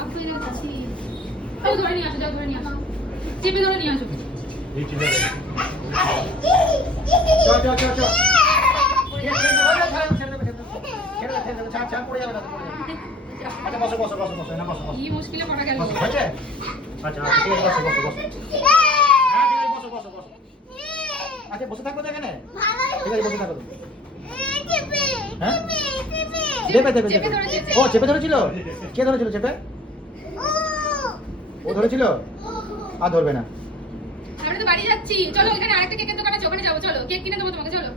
রাগ হয়ে যাচ্ছি। তাও ধরে নিয়ে আসো, যাও ধরে নিয়ে আসো, চেপে ধরে নিয়ে আসো। এই চিন্তা চল চল চল চল ছাড় পড়ে যাবে না পড়ে যাবে। আচ্ছা বসো বসো বসো বসো না বসো বসো কি মুশকিলে পড়া গেল। বসো হয়েছে আচ্ছা আচ্ছা ঠিক আছে বসো বসো বসো হ্যাঁ ঠিক আছে বসো বসো বসো আচ্ছা বসে থাকো তো এখানে ঠিক আছে বসে থাকো তুমি হ্যাঁ চেপে দেবে চেপে ও চেপে ধরেছিল কে ধরেছিল চেপে ও ধরেছিল আর ধরবে না আমরা তো বাড়ি যাচ্ছি, চলো ওখানে আরেকটা কেকের দোকান আছে, ওখানে যাবো, চলো কেক কিনে দেবো তোমাকে, চলো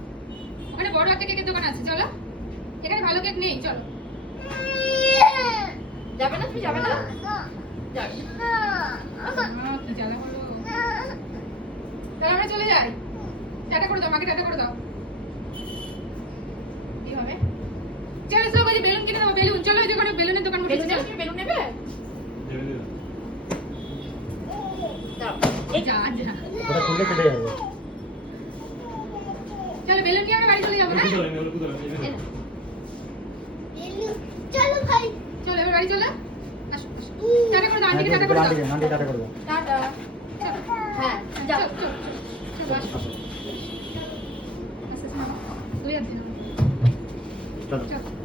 ওখানে বড় একটা কেকের দোকান আছে, চলো এখানে ভালো কেক নেই, চলো। যাবে না তুমি, যাবে না? যাবে কি জ্বালা হলো। তাহলে আমরা চলে যাই, টাটা করে দাও মাকে, টাটা করে দাও। কি হবে? চলো চলো বলি বেলুন কিনে দেবো, বেলুন, চলো ওই দোকানে বেলুনের দোকান উঠেছে, চলো। বেলুন নেবে? যা যা, ওটা খুললে কেটে যাবে চলো বেলুন নিয়ে আমরা বাড়ি চলে যাবো না? চলো ভাই চলো এবার বাড়ি চলো, আসো আসো। টাটা করে দাও, আন্টিকে টাটা করে দাও। আন্টি টাটা করে দাও টাটা। হ্যাঁ যাও চলো চলো চলো আসো। আস্তে আস্তে নাও। তুই আর দিন। চলো চলো।